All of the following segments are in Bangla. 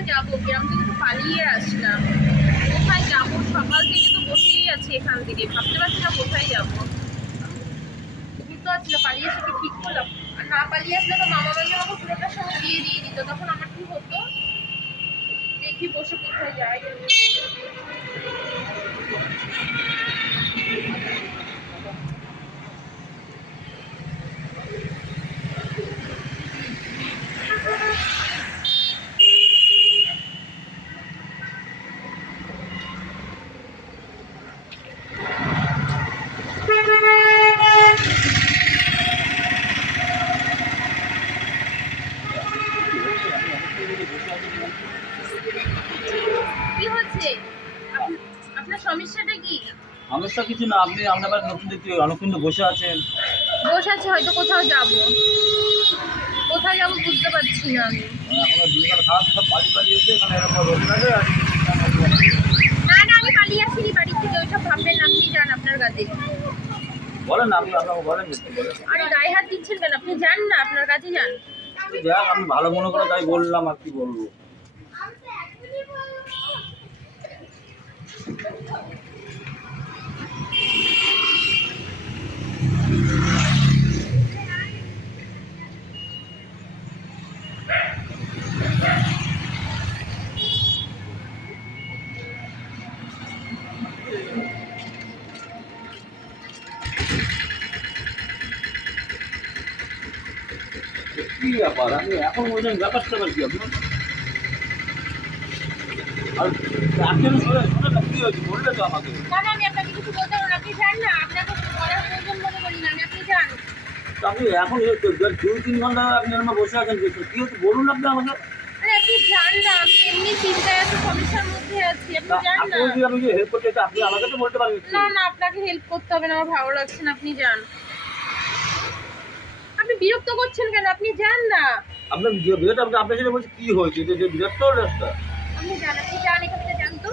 কোথায় যাব, গ্রাম থেকে তো পালিয়ে আসলাম। কোথায় যাব? সকাল থেকে তো বসেই আছি এখান থেকে। ভাবতে পারছি না কোথায় যাব। বুঝতে পারছি না পালিয়ে এসে ঠিক করলাম? আর না পালিয়ে আসলে তো মামা মামি আমাকে পুরোটার সঙ্গে দিয়ে দিয়ে দিত। তখন আমার কি হতো? দেখি বসে কোথায় যাই কি হচ্ছে আপ- আপনার সমস্যাটা কি সমস্যা না আপনি আপনার নতুন দেখতে অনেকক্ষণ বসে আছেন? বসে আছে হয়তো কোথাও যাব। কোথায় যাব বুঝতে পারছি না আমি। এখনও খারাপ সব এখানে এরকম লাগে না না আমি পালিয়ে আসিনি বাড়ি থেকে ওইসব ভাববেন না আপনি যান আপনার কাজে। বলেন না আপনি আপনাকে বলেন আরে গায়ে হাত দিচ্ছেন কেন? আপনি যান না আপনার যান। যাক আমি ভালো মনে করে তাই বললাম আর কি বলব কি ব্যাপার আবার কি আপনার? আর আপনি শুনে শুনে না কি হয়েছে? বললে তো আমাকে। না না আমি আপনাকে কিছু বলতে পারব না আপনি যান না আপনাকে বলার প্রয়োজন মনে করি না আমি আপনি যান। আপনি এখন দুই তিন ঘণ্টা আপনি আমার বসে আছেন কি হচ্ছে বলুন আপনি আমাকে। আপনি যান না আমি এমনি চিন্তায় আছি সমস্যার মধ্যে আছি আপনি আপনি না। যদি আমি হেল্প করতে আপনি আমাকে তো বলতে পারেন না না আপনাকে হেল্প করতে হবে না আমার ভালো লাগছে না আপনি যান। আপনি বিরক্ত করছেন কেন? আপনি যান না। আপনার যে বিয়েটা আপনি আপনার সাথে বলছি কি হয়েছে? যে যে বিরক্ত একটা? আপনি যান আপনি যান এখান থেকে যান তো।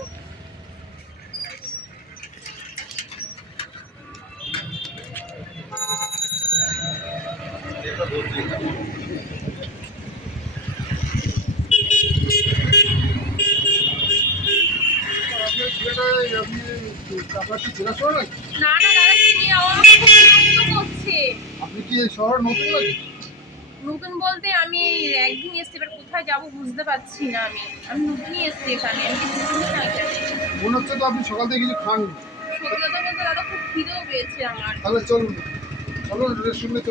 না না দাদা চিনি আমাকে বিরক্ত করছে। আপনি কি এই শহর নতুন নাকি? নতুন বলতে আমি এই একদিন এসছি এবার কোথায় যাব বুঝতে পারছি না আমি। আমি নতুনই এসছি এখানে আমি কিছু বুঝি না এখানে। মনে হচ্ছে তো আপনি সকাল থেকে কিছু খান সত্যি কথা বলতে দাদা খুব খিদেও পেয়েছে আমার। তাহলে চলুন চলুন রেস্টুরেন্টে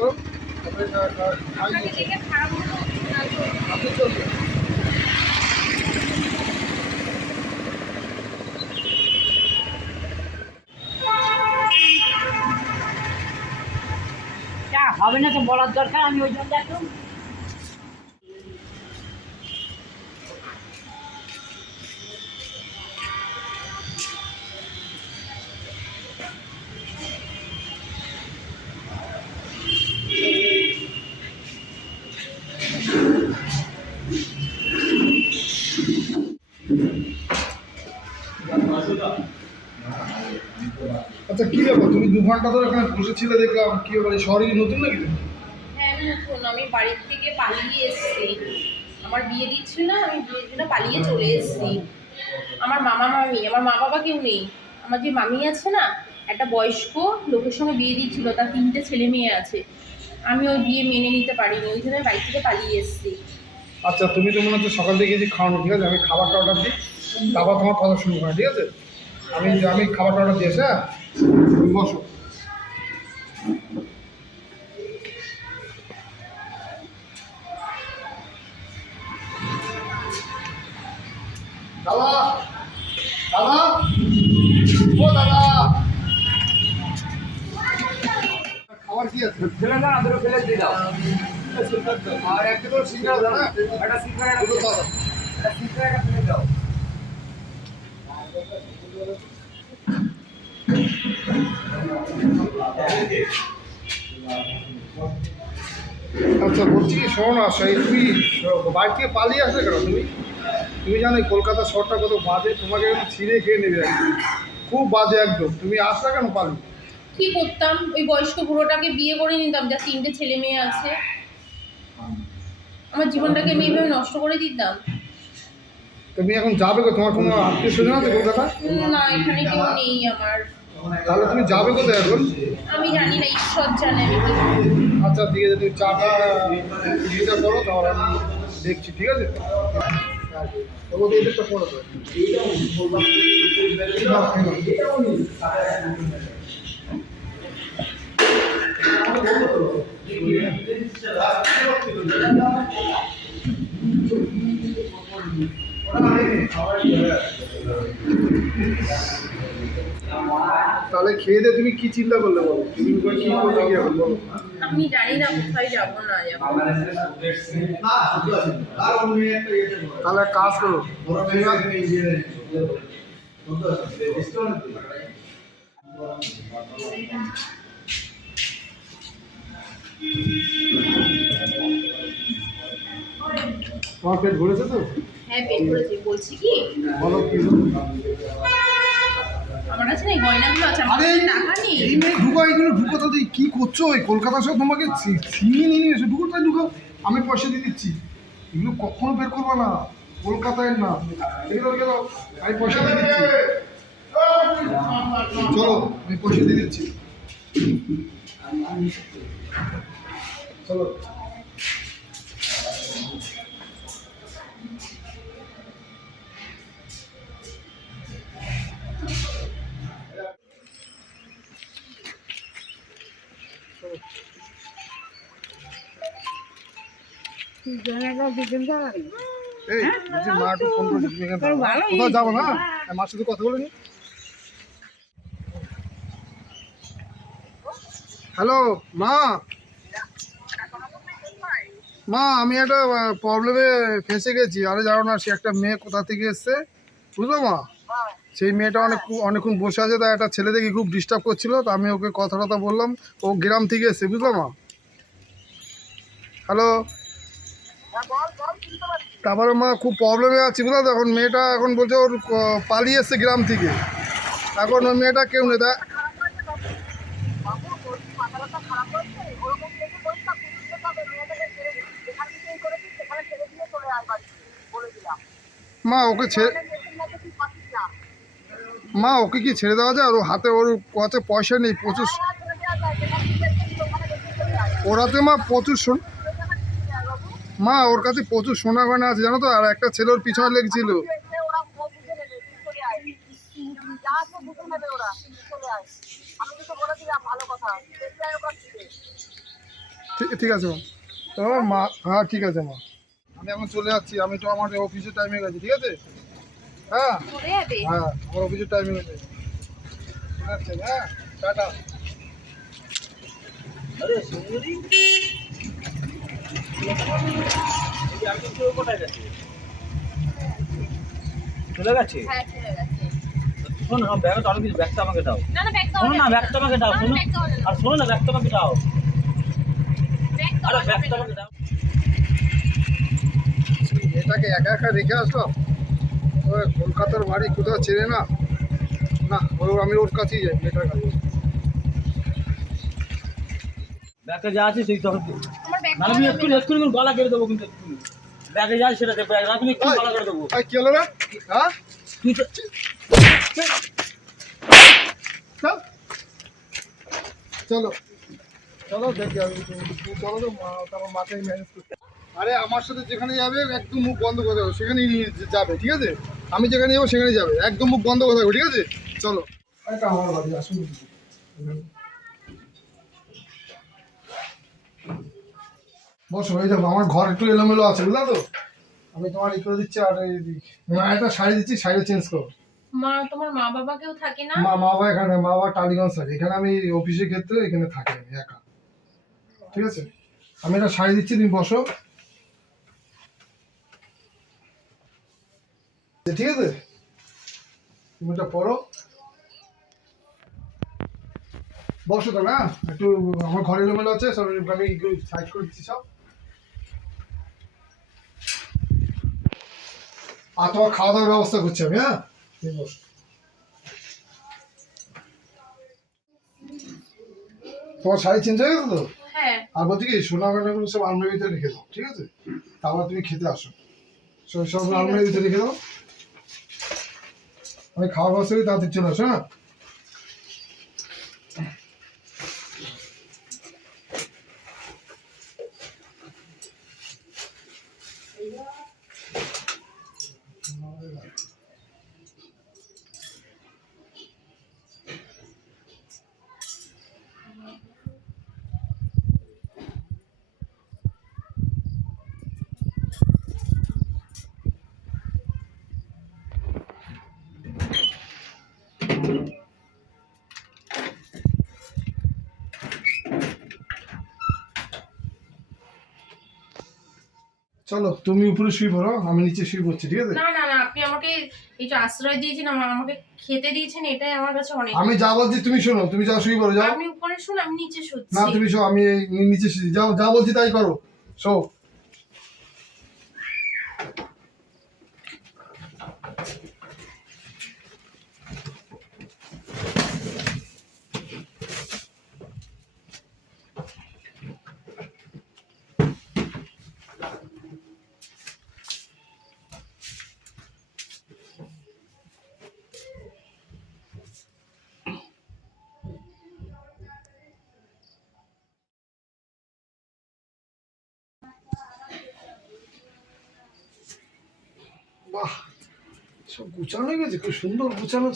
খাই আপনাকে দেখে খারাপ মনে হচ্ছে না আপনি চলুন যা হবে না তো বলার দরকার আমি ওই জন্য দেখুন বসেছিলে দেখলাম কি ব্যাপার শহরে কি নতুন নাকি হ্যাঁ আমি নতুন আমি বাড়ির থেকে পালিয়ে এসেছি। আমার বিয়ে দিচ্ছিল না আমি বিয়ের জন্য পালিয়ে চলে এসেছি। আমার মামা মামি আমার মা বাবা কেউ নেই। আমার যে মামি আছে না একটা বয়স্ক লোকের সঙ্গে বিয়ে দিচ্ছিল তার তিনটে ছেলে মেয়ে আছে। আমি ওই বিয়ে মেনে নিতে পারিনি ওই জন্য আমি বাড়ি থেকে পালিয়ে এসেছি। আচ্ছা তুমি তো মনে হচ্ছে সকাল থেকে কিছু খাওয়ানো ঠিক আছে? আমি খাবারটা অর্ডার দিই তারপর তোমার কথা শুরু হয় ঠিক আছে? আমি আমি খাবারটা অর্ডার দিয়েছি হ্যাঁ? তুমি বসো। দাদা দাদা ও দাদা। খাবার কি আছে? ফেলে দাও আদর ফেলে দিয়ে দাও। আর একটা করে সিঙ্গারা দাদা। একটা সিগারেট দুটো দাদা। একটা সিগারেট ফেলে দাও। আচ্ছা বলছি কি শোনো না সেই তুমি বাড়ি থেকে পালিয়ে আসলে কেন তুমি? তুমি জানো কলকাতা শহরটা কত বাজে তোমাকে একদম ছিঁড়ে খেয়ে নেবে খুব বাজে একদম। তুমি আসলে কেন পালিয়ে? কি করতাম? ওই বয়স্ক বুড়োটাকে বিয়ে করে নিতাম যার তিনটে ছেলে মেয়ে আছে। আমার জীবনটাকে আমি এইভাবে নষ্ট করে দিতাম। তুমি এখন যাবে তোমার কোনো আত্মীয় স্বজন আছে কলকাতা না এখানে কেউ নেই আমার। তাহলে তুমি যাবে কোথায় এখন? আমি জানি না ঈশ্বর জানে। আচ্ছা ঠিক আছে তুমি চাটা ইয়েটা করো তাহলে আমি দেখছি ঠিক আছে? তবু তো তাহলে খেয়ে দিয়ে তুমি কি চিন্তা করলে বলো? তুমি কি করবে কি এখন বলো? আমি জানি না কোথায় যাব না যাব। তাহলে কাজ করো। তোমার পেট ভরেছে তো? হ্যাঁ পেট করেছি বলছি কি? বলো কি আমার কাছে না? এই গয়নাগুলো আছে আমার আরে কাছে টাকা নেই। এই মেয়ে ঢুকো এগুলো ঢুকো তো কি করছ? এই কলকাতা সব তোমাকে ছিনিয়ে নিয়ে এসে। ঢুকো তাই ঢুকো আমি পয়সা দিয়ে দিচ্ছি। এগুলো কখনো বের করব না। কলকাতায় না। এগুলো গেল আমি পয়সা দিয়ে দিচ্ছি। চলো আমি পয়সা দিয়ে দিচ্ছি। চলো। এই বলছি মা একটু ফোন করেছে তুমি এখানে কোথাও যাব না? মার সাথে কথা বলে নি? হ্যালো মা। মা আমি একটা প্রবলেমে ফেঁসে গেছি। আরে জানো না সে একটা মেয়ে কোথা থেকে এসছে? বুঝলো মা? সেই মেয়েটা অনেক অনেকক্ষণ বসে আছে তাই একটা ছেলে দেখি খুব ডিস্টার্ব করছিল তো আমি ওকে কথা টথা বললাম ও গ্রাম থেকে এসছে বুঝলো মা? হ্যালো? তারপরে মা খুব প্রবলেমে আছি। বুঝলো তো? এখন মেয়েটা এখন বলছে ওর পালিয়ে এসছে গ্রাম থেকে। এখন ওই মেয়েটা কেউ নেই। তা মা, ওকে ছেড়ে মা, ওকে কি ছেড়ে দেওয়া যায়? ওর হাতে, ওর কাছে পয়সা নেই, প্রচুর ওরাতে মা, প্রচুর শোন মা ওর কাছে প্রচুর সোনা গয়না আছে জানো তো? আর একটা ছেলের ওর পিছনে লেগেছিল। ঠিক ঠিক আছে মা। মা হ্যাঁ ঠিক আছে মা। আমি এখন চলে যাচ্ছি আমি তো আমার অফিসের টাইমে গেছি ঠিক আছে? হ্যাঁ? হ্যাঁ আমার অফিসের টাইমে গেছে। হ্যাঁ টাটা। আরে সুন্দরী এই আগে কেউ কোথায় গেছে চলে গেছে? হ্যাঁ শোনো না ব্যাগটা অনেক কিছু ব্যাগটা আমাকে দাও। না না ব্যাগ শোনো না ব্যাগটা আমাকে দাও শোনো। আর শোনো না ব্যাগটা আমাকে দাও। আরে ব্যাগটা আমাকে দাও। এটাকে একা একা রেখে আসলাম ওই কলকাতার বাড়ি কোথাও চেনে না? না আমি ওর কাছেই যাই মেয়েটার কাছে ব্যাগে যা আছে সেই তখন আমি এক্ষুনি এক্ষুনি কিন্তু গলা কেটে দেবো কিন্তু এক্ষুনি ব্যাগে যা আছে সেটা না তুমি একটু গলা কেটে দেবো। কি হলো রে? হ্যাঁ? তুই তো চল। চলো। দেখি আমি চলো তো মা তারপর মাকে ম্যানেজ করতে আরে আমার সাথে যেখানে যাবে একদম মুখ বন্ধ করে দেবো সেখানেই নিয়ে যাবে ঠিক আছে? আমি যেখানে যাব সেখানে যাবে একদম মুখ বন্ধ করে দেবো ঠিক আছে? চলো। এটা আমার বাড়ি আসুন বসো এই দেখো আমার ঘর একটু এলোমেলো আছে বুঝলা তো? আমি তোমার ই করে দিচ্ছি আর এই মা একটা শাড়ি দিচ্ছি শাড়ি চেঞ্জ করো। মা তোমার মা বাবা কেউ থাকে না? মা মা বাবা এখানে মা বাবা টালিগঞ্জ থাকে এখানে আমি অফিসের ক্ষেত্রে এখানে থাকি আমি একা। ঠিক আছে? আমি একটা শাড়ি দিচ্ছি তুমি বসো। ঠিক আছে? তুমি এটা পড়ো বসো তো না একটু আমার ঘরে এলোমেলো আছে সব আমি সাইড করে দিচ্ছি সব। আর তোমার খাওয়া দাওয়ার ব্যবস্থা করছি আমি হ্যাঁ? তোমার শাড়ি চেঞ্জ হয়ে গেছে তো? হ্যাঁ। আর বলছি কি সোনা গয়নাগুলো সব আলমারির ভিতরে রেখে দাও ঠিক আছে? তারপর তুমি খেতে আসো। সব সব আলমারির ভিতরে রেখে দাও। আমি খাওয়া বসে তাড়াতাড়ি চলে আসো হ্যাঁ? চলো তুমি উপরে শুয়ে পড়ো আমি নিচে শুয়ে পড়ছি ঠিক আছে? না না না আপনি আমাকে এই যে আশ্রয় দিয়েছেন আমার আমাকে খেতে দিয়েছেন এটাই আমার কাছে অনেক আমি যা বলছি তুমি শোনো তুমি যা শুয়ে পড়ো যাও। আপনি উপরে শুন আমি নিচে শুচ্ছি। না তুমি শো আমি নিচে শুয়ে যাও যা বলছি তাই করো শো বাহ, সব গুছানো গেছে খুব সুন্দর গুছানো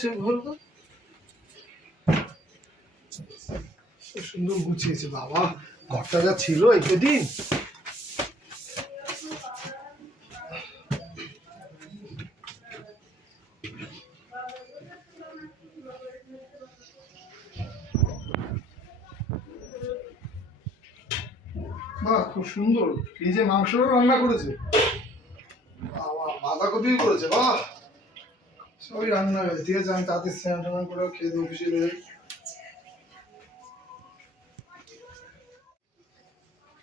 সুন্দর গুছিয়েছে, বাবা। ঘরটা যা ছিল এই দিন। খুব সুন্দর। ফ্রিজে মাংসও রান্না করেছে। করেছে বাহ। সবই রান্না হয়েছে ঠিক আছে আমি তাদের স্নান টান করে খেয়ে দিয়ে অফিসে বেরোই।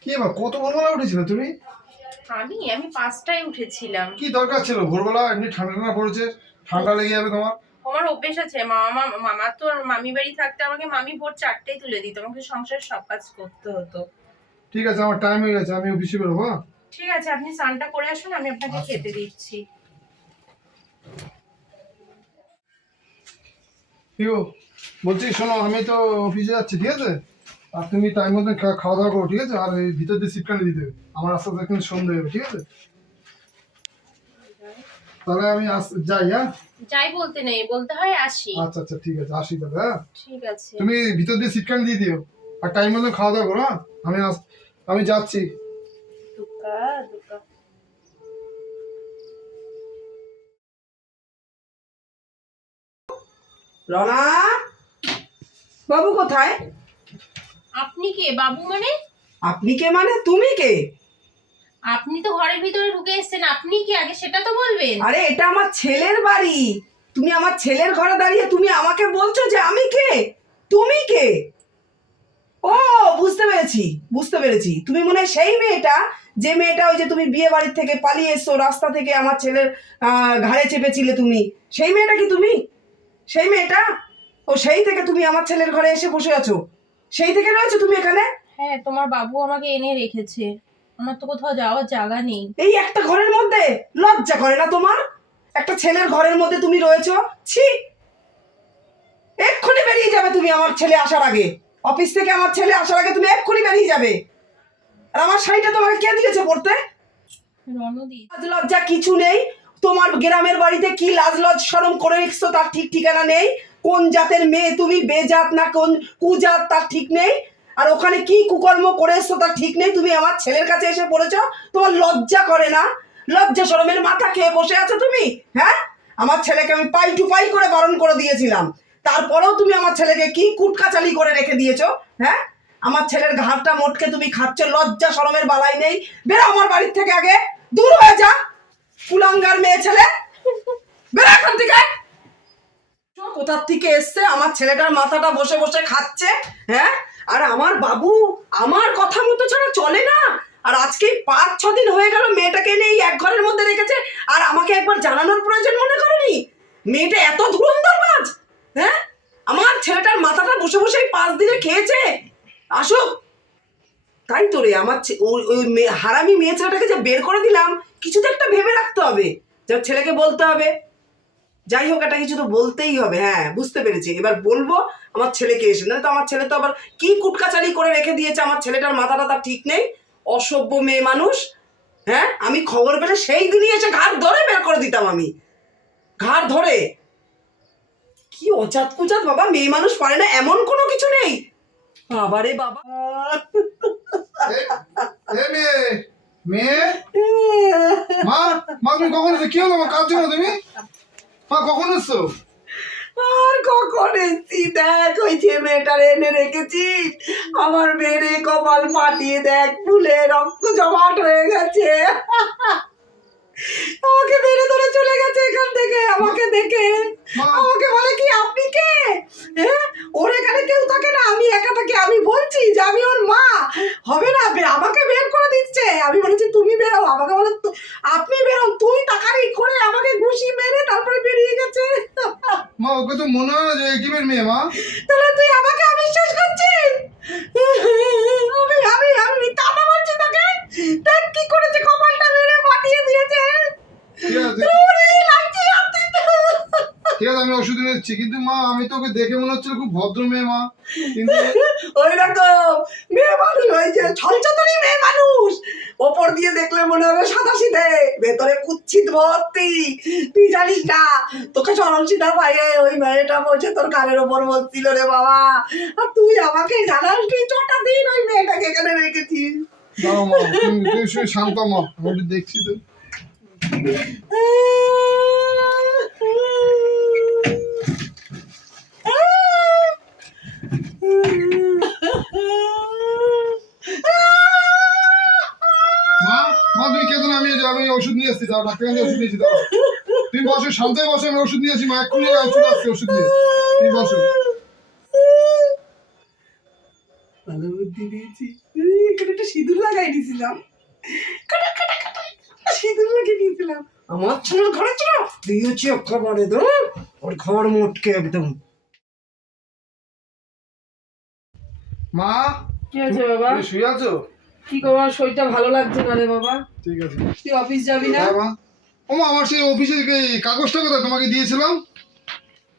কি এবার কত ভোরবেলা উঠেছিল তুমি? আমি আমি পাঁচটায় উঠেছিলাম। কি দরকার ছিল? ভোরবেলা এমনি ঠান্ডা ঠান্ডা পড়েছে ঠান্ডা লেগে যাবে তোমার? আমার অভ্যেস আছে মামা মামা তো মামি বাড়ি থাকতে আমাকে মামি ভোর চারটেই তুলে দিত আমাকে সংসারের সব কাজ করতে হতো। ঠিক আছে আমার টাইম হয়ে গেছে আমি অফিসে বেরোবো হ্যাঁ? ঠিক আছে আপনি স্নানটা করে আসুন আমি আপনাকে আচ্ছা। খেতে দিচ্ছি। গো? বলছি শোনো আমি তো অফিসে যাচ্ছি ঠিক আছে? আর তুমি টাইম মতন খাওয়া দাওয়া করো ঠিক আছে? আর এই ভিতর দিয়ে সিটখানে দিয়ে দেবে আমার আস্তে আস্তে এখন সন্ধ্যে হবে ঠিক আছে? তাহলে আমি যাই হ্যাঁ? যাই বলতে নেই বলতে হয় আসি। আচ্ছা আচ্ছা ঠিক আছে আসি তাহলে হ্যাঁ? ঠিক আছে। তুমি ভিতর দিয়ে সিটখানে দিয়ে দিও। আর টাইম মতন খাওয়া দাওয়া করো হ্যাঁ? আমি আমি যাচ্ছি। রনা বাবু কোথায়? আপনি কে? বাবু মানে? আপনি কে মানে? তুমি কে? আপনি তো ঘরের ভিতরে ঢুকে এসেছেন আপনি কি? আগে সেটা তো বলবেন। আরে এটা আমার ছেলের বাড়ি। তুমি আমার ছেলের ঘরে দাঁড়িয়ে তুমি আমাকে বলছো যে আমি কে? তুমি কে? ও বুঝতে পেরেছি বুঝতে পেরেছি। তুমি মনে হয় সেই মেয়েটা যে মেয়েটা ওই যে তুমি বিয়ে বাড়ির থেকে পালিয়ে এসছো রাস্তা থেকে আমার ছেলের ঘাড়ে চেপেছিলে তুমি। সেই মেয়েটা কি তুমি? সেই মেয়েটা? ও সেই থেকে তুমি আমার ছেলের ঘরে এসে বসে আছো। সেই থেকে রয়েছো তুমি এখানে? হ্যাঁ তোমার বাবু আমাকে এনে রেখেছে। আমার তো কোথাও যাওয়ার জায়গা নেই। এই একটা ঘরের মধ্যে? লজ্জা করে না তোমার? একটা ছেলের ঘরের মধ্যে তুমি রয়েছো? ছি! এক্ষুনি বেরিয়ে যাবে তুমি আমার ছেলে আসার আগে। অফিস থেকে আমার ছেলে আসার আগে তুমি এক্ষুনি বেরিয়ে যাবে। আর আমার শাড়িটা তোমাকে কে দিয়েছে পড়তে লজ্জা কিছু নেই। তোমার গ্রামের বাড়িতে কি লাজ লজ সরম করে রেখছো তার ঠিক ঠিকানা নেই? কোন জাতের মেয়ে তুমি? বেজাত না কোন কুজাত তার ঠিক নেই? আর ওখানে কি কুকর্ম করে এসছো তার ঠিক নেই? তুমি আমার ছেলের কাছে এসে পড়েছো, তোমার লজ্জা করে না? লজ্জা সরমের মাথা খেয়ে বসে আছো তুমি? হ্যাঁ? আমার ছেলেকে আমি পাই টু পাই করে বারণ করে দিয়েছিলাম। তারপরেও তুমি আমার ছেলেকে কি কুটকাচালি করে রেখে দিয়েছ? হ্যাঁ? আমার ছেলের ঘাটটা মোটকে তুমি খাচ্ছ, লজ্জা সরমের বালাই নেই। বেরো আমার বাড়ির থেকে আগে। দূর হয়ে যা। কুলাঙ্গার মেয়ে ছেলে? বেরো এখান থেকে। কোথার থেকে এসছে? আমার ছেলেটার মাথাটা বসে বসে খাচ্ছে হ্যাঁ? আর আমার বাবু আমার কথা মতো ছাড়া চলে না। আর আজকে পাঁচ, ছ দিন হয়ে গেল মেয়েটাকে এনে এই এক ঘরের মধ্যে রেখেছে, আর আমাকে একবার জানানোর প্রয়োজন মনে করেনি? মেয়েটা এত ধুরন্ধর মাছ হ্যাঁ? আমার ছেলেটার মাথাটা বসে বসে পাঁচ দিনে খেয়েছে। আসুক। তাই তো রে, আমার ওই ওই হারামি মেয়ে ছেলেটাকে যে বের করে দিলাম, কিছু তো একটা ভেবে রাখতে হবে। যে ছেলেকে বলতে হবে। যাই হোক, একটা কিছু তো বলতেই হবে হ্যাঁ বুঝতে পেরেছি। এবার বলব, আমার ছেলেকে এসে না তো আমার ছেলে তো আবার কি কুটকাচারি করে রেখে দিয়েছে, আমার ছেলেটার মাথাটা তার ঠিক নেই। অসভ্য মেয়ে মানুষ হ্যাঁ? আমি খবর পেলে সেই দিনই এসে ঘাট ধরে বের করে দিতাম আমি। ঘাট ধরে। কি অজাত কুজাত, বাবা, মেয়ে মানুষ পারে না, এমন কোনো কিছু নেই। বাবারে বাবা। মেয়ে মেয়ে? মা মা তুমি কখন কি হলো? মা জন্য তুমি? মা কখন এসছো? আর কখন এসছি? দেখ ওই যে মেয়েটার এনে রেখেছি। আমার মেয়েরে কপাল ফাটিয়ে দেখ ফুলে রক্ত জমাট হয়ে গেছে। আমাকে মেরে ধরে চলে গেছে এখান থেকে আমাকে দেখে। আমাকে বলে কি আপনি কে? হ্যাঁ? ওর এখানে কেউ থাকে না আমি বলছি যে আমি ওর মা হবে না বে- আমাকে বের করে দিচ্ছে। আমি বলেছি তুমি বেরো। আমাকে বলে "তু- আপনি বেরোন তুই টাকারি করে আমাকে ঘুষি মেরে তারপরে বেরিয়ে গেছে। মা ওকে তো মনে হয় যে এই মেয়ে মা। তাহলে তুই আমাকে অবিশ্বাস করছিস? আমি আমি আমি কথা বলছি তোকে? দেখ কি করেছে কপালটা মেরে ফাটিয়ে দিয়েছে। ঠিক আছে। আমি ওষুধ এনে দিচ্ছি কিন্তু মা আমি তোকে দেখে মনে হচ্ছিল খুব ভদ্র মেয়ে মা। কিন্তু ওই রকম হয়েছে ছলচতরি মেয়ে মানুষ ওপর দিয়ে দেখলে মনে হবে সাদাসিধে ভেতরে কুচ্ছিত ভর্তি তুই জানিস না তোকে চরম সিধা পাইয়ে ওই মেয়েটা বলছে তোর কানের ওপর বসছিল রে বাবা। আর তুই আমাকে জানাস কি ছটা দিন ওই মেয়েটাকে এখানে রেখেছিস? শান্ত মা আমি দেখছি তো। মা তুমি কেতন আমি আমি ওষুধ নিয়ে এসেছি দাও ডাক্তার ওষুধ নিয়েছি দাও তুমি বসো শান্ত বসো আমি ওষুধ নিয়েছি মা এক্ষুনি ওষুধ আসছে ওষুধ নিয়ে। তুমি বসো। ভালো বুদ্ধি দিয়েছি এখানে একটা সিঁদুর লাগাই দিয়েছিলাম। কাটা কাটা কাটা সিঁদুর লাগিয়ে দিয়েছিলাম। আমার ছেলের ঘরে ছিল দিয়েছি খাবারে তো ওর খাবার মোটকে একদম। মা কি হয়েছে বাবা? শুয়ে আছো? কি করব আমার শরীরটা ভালো লাগছে না রে বাবা? ঠিক আছে। তুই অফিস যাবি না? হ্যাঁ মা ও মা আমার সেই অফিসের কাগজটা কোথায়? তোমাকে দিয়েছিলাম?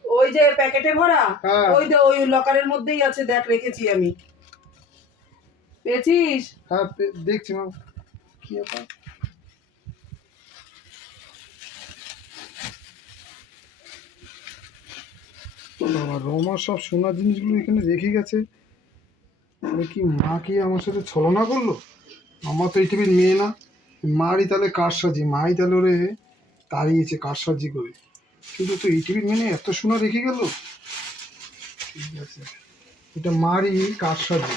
ওই যে প্যাকেটে ভরা? হ্যাঁ। ওই যে ওই লকারের মধ্যেই আছে দেখ রেখেছি আমি। পেয়েছিস? হ্যাঁ দেখছি মা কি ব্যাপার? রমা সব সোনার জিনিসগুলো এখানে রেখে গেছে। তাহলে কি মা কি আমার সাথে ছলনা করল? আমার তো এই টিভির মেয়ে না। মারই তাহলে কারসাজি মাই তাহলে ওরে তাড়িয়েছে কারসাজি করে। কিন্তু তো এই টিভির মেয়ে এত সোনা রেখে গেল? ঠিক আছে। এটা মারই কারসাজি।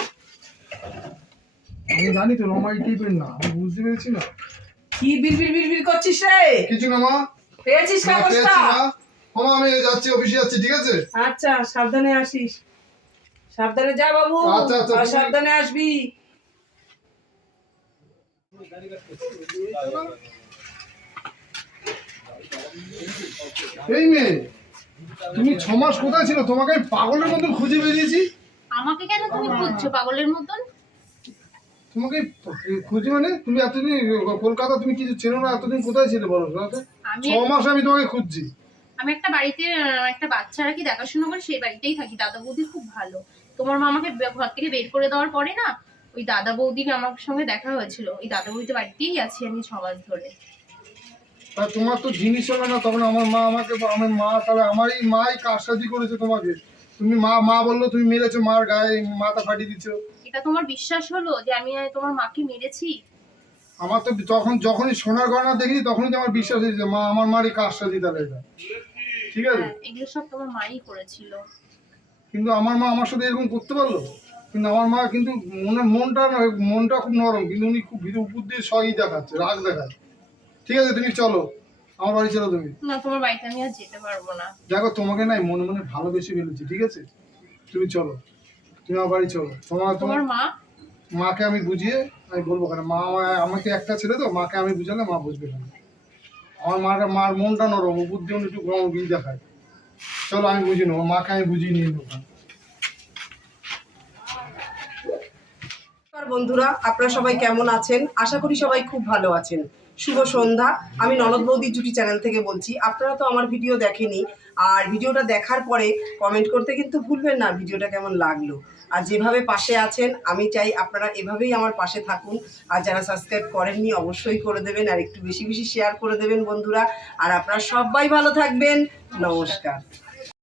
আমি জানি তো রমা এই টিভির না আমি বুঝতে পেরেছি না। কি বিড়বিড় বিড়বিড় করছিস রে? কিছু না মা। পেয়েছিস কাগজটা? মা আমি যাচ্ছি অফিসে যাচ্ছি ঠিক আছে? আচ্ছা সাবধানে আসিস। সাবধানে যা বাবু আচ্ছা, আচ্ছা, আর সাবধানে আসবি। এই মেয়ে তুমি ছ মাস কোথায় ছিল? তোমাকে আমি পাগলের মতন খুঁজে বেরিয়েছি। আমাকে কেন তুমি খুঁজছো পাগলের মতন? তোমাকে খুঁজে মানে? তুমি এতদিন কলকাতা তুমি কিছু চেনো না এতদিন কোথায় ছিলে বলো আমি ছ মাস আমি তোমাকে খুঁজছি। আমি একটা বাড়িতে একটা বাচ্চারা কি দেখাশোনা করে সেই বাড়িতেই থাকি। দাদা বৌদি খুব ভালো। তোমার মা আমাকে ঘর থেকে বের করে দেওয়ার পরে না ওই দাদা বৌদির আমার সঙ্গে দেখা হয়েছিল। ওই দাদা বৌদি বাড়িতেই আছি আমি ছ মাস ধরে। তোমার তো জিনিস হলো না তখন আমার মা আমাকে আমার মা তাহলে আমারই মাই কারসাজি করেছে তোমাকে। তুমি মা মা বলল তুমি মেরেছো মার গায়ে মাথা ফাটিয়ে দিচ্ছো এটা তোমার বিশ্বাস হলো যে আমি তোমার মাকে মেরেছি? আমার তো তখন যখনই সোনার গয়না দেখি তখনই তো আমার বিশ্বাস হয়েছে মা আমার মারই কাজটা দিতে এটা। ঠিক আছে? হ্যাঁ এগুলো সব তোমার মাই করেছিল। কিন্তু আমার মা আমার সাথে এরকম করতে পারল? কিন্তু আমার মা কিন্তু মনের মনটা না মনটা খুব নরম কিন্তু উনি খুব ভিতর উপর দিয়ে সই দেখাচ্ছে রাগ দেখাচ্ছে। ঠিক আছে তুমি চলো আমার বাড়ি চলো তুমি। না তোমার বাড়িতে আমি আর যেতে পারব না। দেখো তোমাকে নাই মনে মনে ভালোবেসে ফেলেছি ঠিক আছে? তুমি চলো তুমি আমার বাড়ি চলো। তোমার তোমার মা? মাকে আমি বুঝিয়ে আমি বলব কেন? মা আমাকে একটা ছেলে তো মাকে আমি বুঝালে মা বুঝবে কেন? আমার মাটা মার মনটা নরম ও বুদ্ধি উনি একটু গরম গিয়ে দেখায়। চলো আমি বুঝি নেব, মাকে আমি বুঝিয়ে নিয়ে নেব। বন্ধুরা, আপনারা সবাই কেমন আছেন? আশা করি সবাই খুব ভালো আছেন। শুভ সন্ধ্যা, আমি ননদ বৌদি জুটি চ্যানেল থেকে বলছি, আপনারা তো আমার ভিডিও দেখেনি, আর ভিডিওটা দেখার পরে কমেন্ট করতে কিন্তু ভুলবেন না, ভিডিওটা কেমন লাগল। আর যেভাবে পাশে আছেন, আমি চাই আপনারা এভাবেই আমার পাশে থাকুন। আর যারা সাবস্ক্রাইব করেননি, অবশ্যই করে দেবেন। আর একটু বেশি বেশি শেয়ার করে দেবেন বন্ধুরা। আর আপনারা সবাই ভালো থাকবেন। নমস্কার।